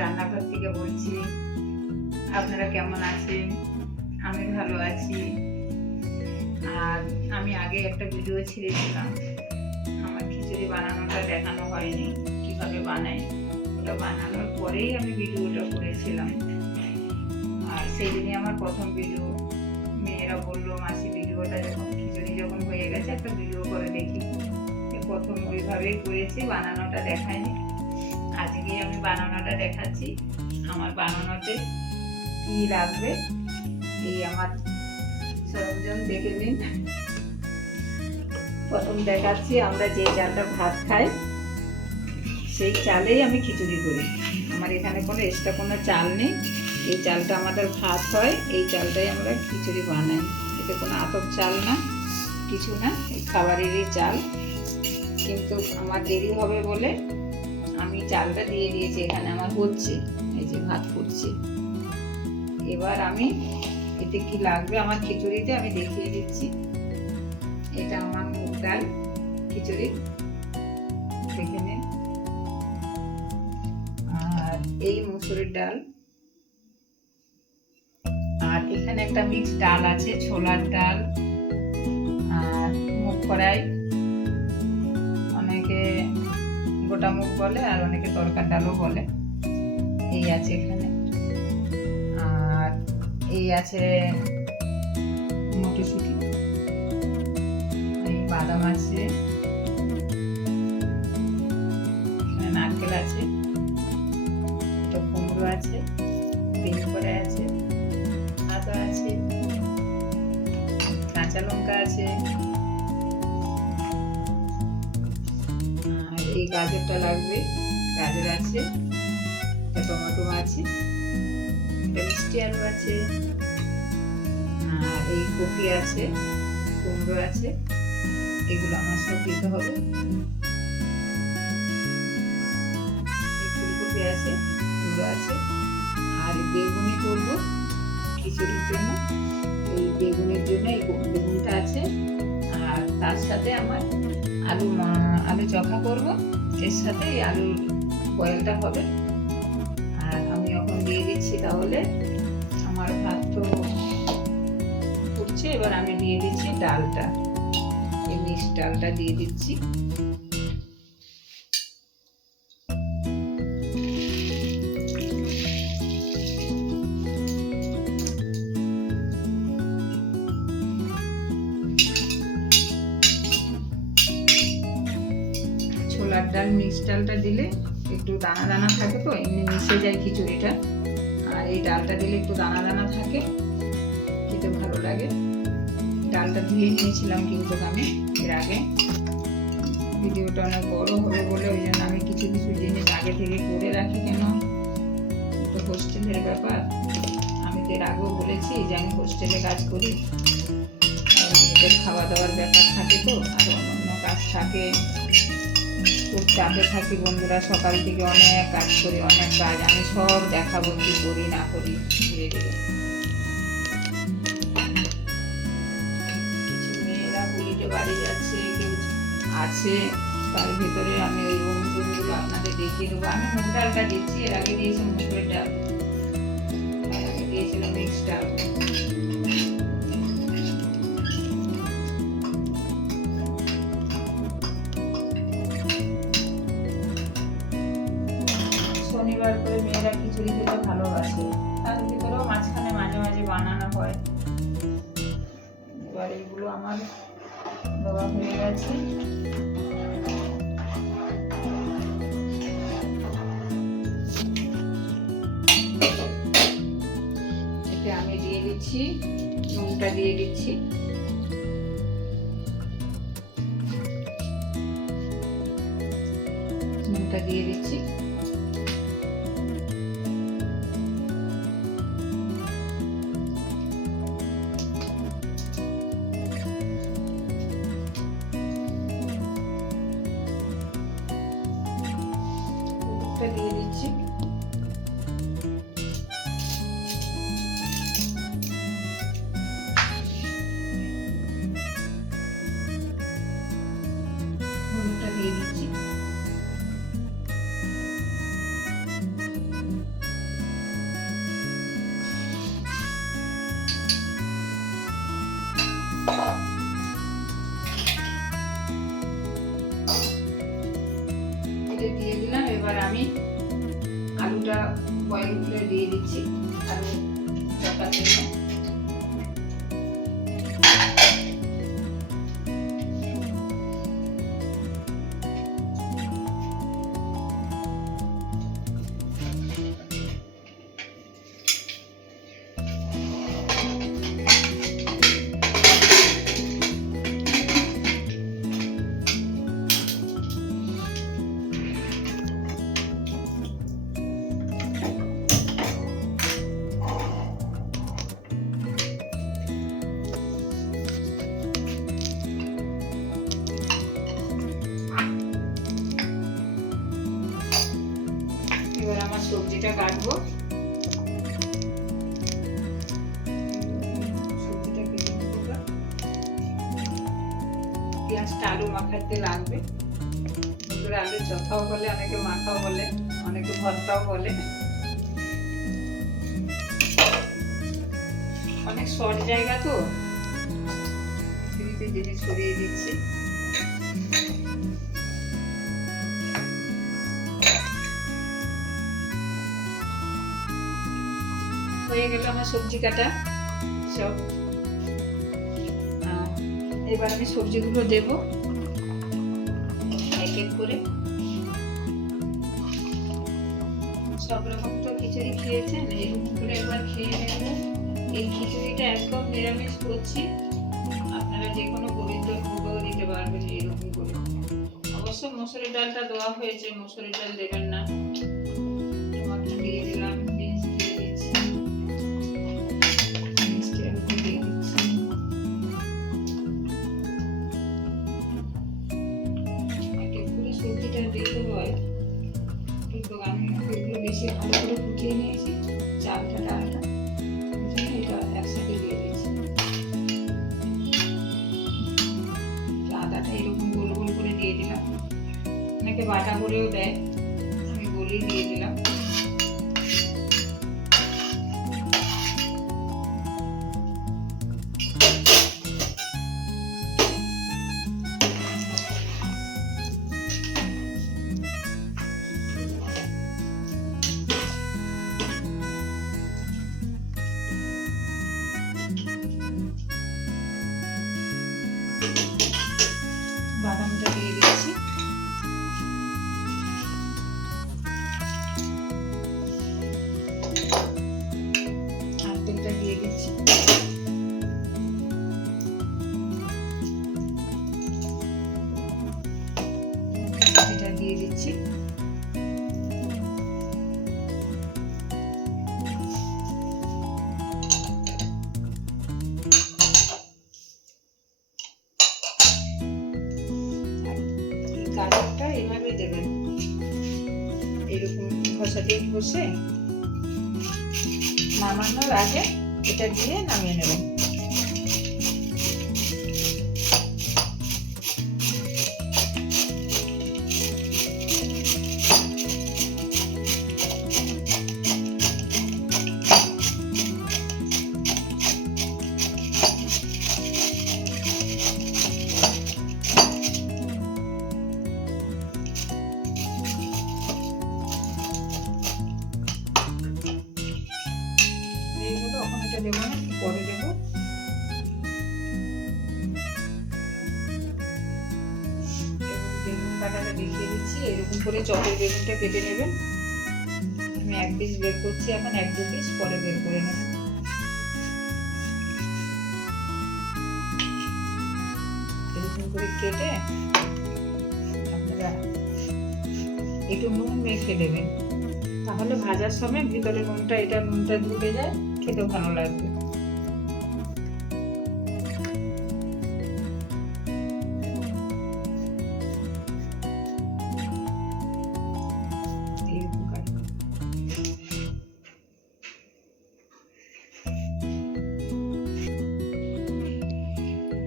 রান্নাঘর থেকে বলছি। আপনারা কেমন আছেন? আমি ভালো আছি। আর আমি আগে একটা ভিডিও ছেড়েছিলাম, আমার খিচুড়ি বানানোটা দেখানো হয়নি, কিভাবে বানাই। ওটা বানানোর পরেই আমি ভিডিওটা করেছিলাম। আর সেই দিনই আমার প্রথম ভিডিও। মেয়েরা বললো, মাসি ভিডিওটা খিচুড়ি যখন হয়ে গেছে একটা ভিডিও করে দেখি। প্রথম ওইভাবেই করেছি, বানানোটা দেখাইনি। আজকে আমি বানানোটা দেখাচ্ছি। আমার বানানোতে কি লাগবে এই আমার সরঞ্জাম দেখে নিন। প্রথম দেখাচ্ছি, আমরা যে চালটা ভাত খাই সেই চালেই আমি খিচুড়ি করি। আমার এখানে কোনো এক্সট্রা কোনো চাল নেই। এই চালটা আমাদের ভাত হয়, এই চালটাই আমরা খিচুড়ি বানাই। এতে কোনো আতপ চাল না, কিছু না, এই খাবারেরই চাল। কিন্তু আমার দেরি হবে বলে আমি চালটা দিয়ে দিয়েছি। এখানে আমার হচ্ছে, এই যে ভাত ফুটছে। এবার আমি এতে কি লাগবে আমার খিচুড়িতে আমি দেখিয়ে দিচ্ছি। এটা আমার মুগ ডাল খিচুড়ি, দেখে নিন। আর এই মুসুরির ডাল, আর এখানে একটা মিক্স ডাল আছে, ছোলার ডাল আর মুগ কড়াই, অনেকে গোটা মুগ বলে আর অনেকে তরকার ডালও বলে। এই আছে এখানে। আর এই আছে মটরশুঁটি, এই বাদাম আছে, এখানে নারকেল আছে, এটা কুমড়ো আছে, বেল করে আছে, আদা আছে, কাঁচা লঙ্কা আছে, আর এই গাজরটা লাগবে, গাজর আছে, টমেটো আছে, এটা মিষ্টি আলু আছে, আর এই কপি আছে, কুমড়ো আছে, এগুলো আমার সব দিতে হবে। এই ফুলকপি আছে, কুমড়ো আছে, আর বেগুনি করবো খিচুড়ির জন্য। এই বেগুনের জন্য এই বেগুনটা আছে, আর তার সাথে আমার আলু চোখা করব, এর সাথে এই আলুর বয়েলটা হবে। আর আমি এখন দিয়ে দিচ্ছি, তাহলে আমার ভাত তো ফুটছে, এবার আমি দিয়ে দিচ্ছি ডালটা, এই মিক্স ডালটা দিয়ে দিচ্ছি। ছোলার ডাল মিক্স ডালটা দিলে একটু দানা দানা থাকে, তো এমনি মিশে যায় খিচুড়িটা। আর এই ডালটা দিলে একটু দানা দানা থাকে, খেতে ভালো লাগে। ডালটা ধুয়ে নিয়েছিলাম কিন্তু আমি এর আগে। ভিডিওটা অনেক বড় হবে বলে ওই জন্য আমি কিছু কিছু জিনিস আগে থেকে করে রাখি। কেন, একটু হোস্টেলের ব্যাপার। আমি তো এর আগেও বলেছি যে আমি হোস্টেলে কাজ করি, মেয়েদের খাওয়া দাওয়ার ব্যাপার থাকে, তো আর অন্য কাজ থাকে, খুব চাপে থাকি। বন্ধুরা সকাল থেকে অনেক কাজ করি, অনেক কাজ, আমি সব দেখাবো কি করি না করি ধীরে ধীরে। কিছু মেয়েরা বুলিটে বাড়ি যাচ্ছে, কেউ আছে, তার ভিতরে আমি ওই অনুষ্ঠানগুলো আপনাদের দেখিয়ে দেবো। আমি মুগ ডালটা দিচ্ছি, এর আগে দিয়েছি মুসুরের ডাল, এর আগে দিয়েছিলাম মিক্স ডাল। শনিবার করে মেয়েরা খিচুড়ি খেতে ভালোবাসে, তার ভিতরেও মাঝখানে মাঝে মাঝে বানানো হয়। এবার এইগুলো আমার দেওয়া হয়ে গেছে। এতে আমি দিয়ে দিচ্ছি নুনটা, দিয়ে দিচ্ছি নুনটা, দিয়ে দিচ্ছি দিয়ে দিচ্ছি। হলুদটা দিয়ে দিচ্ছি। বয়েল করে দিয়ে দিচ্ছি আর চটার জন্য। এবার আমার সবজিটা কাটবো। সবজিটা কেটে নেবো। পেঁয়াজটা আলু মাখাতে লাগবে। আলু চোখাও বলে, অনেকে মাখাও বলে, অনেকে ভর্তাও বলে। অনেক শর্ট জায়গা তো জিনিস ছড়িয়ে দিচ্ছি। হয়ে গেল আমার সবজি কাটা সব। এবার আমি সবজিগুলো দেব এক এক করে। সব রকম তো খিচুড়ি খেয়েছেন, এরকম করে একবার খেয়ে নেবেন। এই খিচুড়িটা একদম নিরামিষ করছি, আপনারা যে কোনো পবিত্র ভোগও দিতে পারবেন এরকম করে। অবশ্য মসুরের ডালটা দেওয়া হয়েছে, মসুরের ডাল দেবেন না। টমেটো দিয়ে দিলাম, বিনস দিয়ে দিচ্ছি, দিয়ে দিচ্ছি। এক এক করে সবজিটা দিতে হয়, কিন্তু আমি এগুলো বেশি ভালো করে ফুটিয়ে নিয়েছি। চালটা ডালটা এটা একসাথে দিয়ে দিচ্ছি। আদাটা এরকম গোল গোল করে দিয়ে দিলাম। অনেকে বাটা করেও দেয়, আমি গোলই দিয়ে দিলাম। বাদামটা দিয়ে দিচ্ছি। নারকেলটা দিয়ে দিচ্ছি। এটা দিয়ে দিচ্ছি। গাজরটা এভাবেই দেবেন, এরকম ঘষা দিয়ে ঘষে নামানোর আগে এটা দিয়ে নামিয়ে নেবেন। এটা দেবো না, পরে দেবো। বেগুন কাটাটা দেখিয়ে দিচ্ছি। এরকম করে চপের বেগুনটা কেটে নেবেন। আমি এক পিস বের করছি এখন, এক দু পিস পরে বের করে নেবেন। এরকম করে কেটে আপনারা একটু নুন মেখে দেবেন, তাহলে ভাজার সময় ভিতরে নুনটা ঢুকে যায়, খেতে ভালো লাগবে।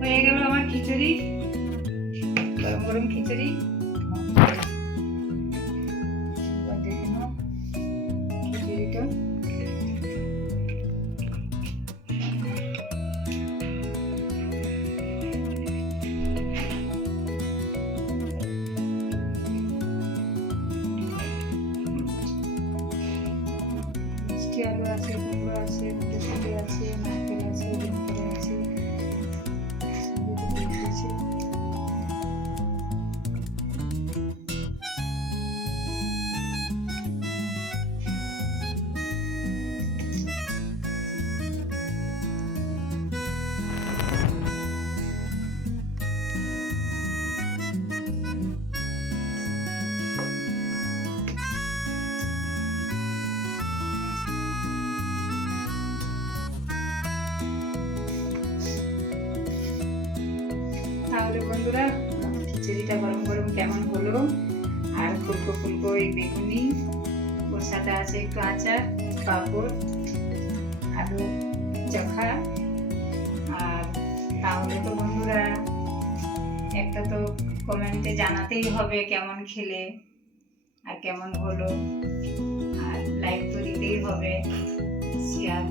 হয়ে গেল আমার খিচুড়ি, গরম গরম খিচুড়ি। দেখে নাও খিচুড়িটা। তাহলে বন্ধুরা খিচুড়িটা গরম গরম কেমন হলো। আর ফুলকো ফুলকো এই বেগুনি, ওর সাথে আছে একটু আচার, পাঁপড়, আলু চোখা। আর তাহলে তো বন্ধুরা একটা তো কমেন্টে জানাতেই হবে কেমন খেলে আর কেমন হলো, আর লাইক তো দিতেই হবে, শেয়ার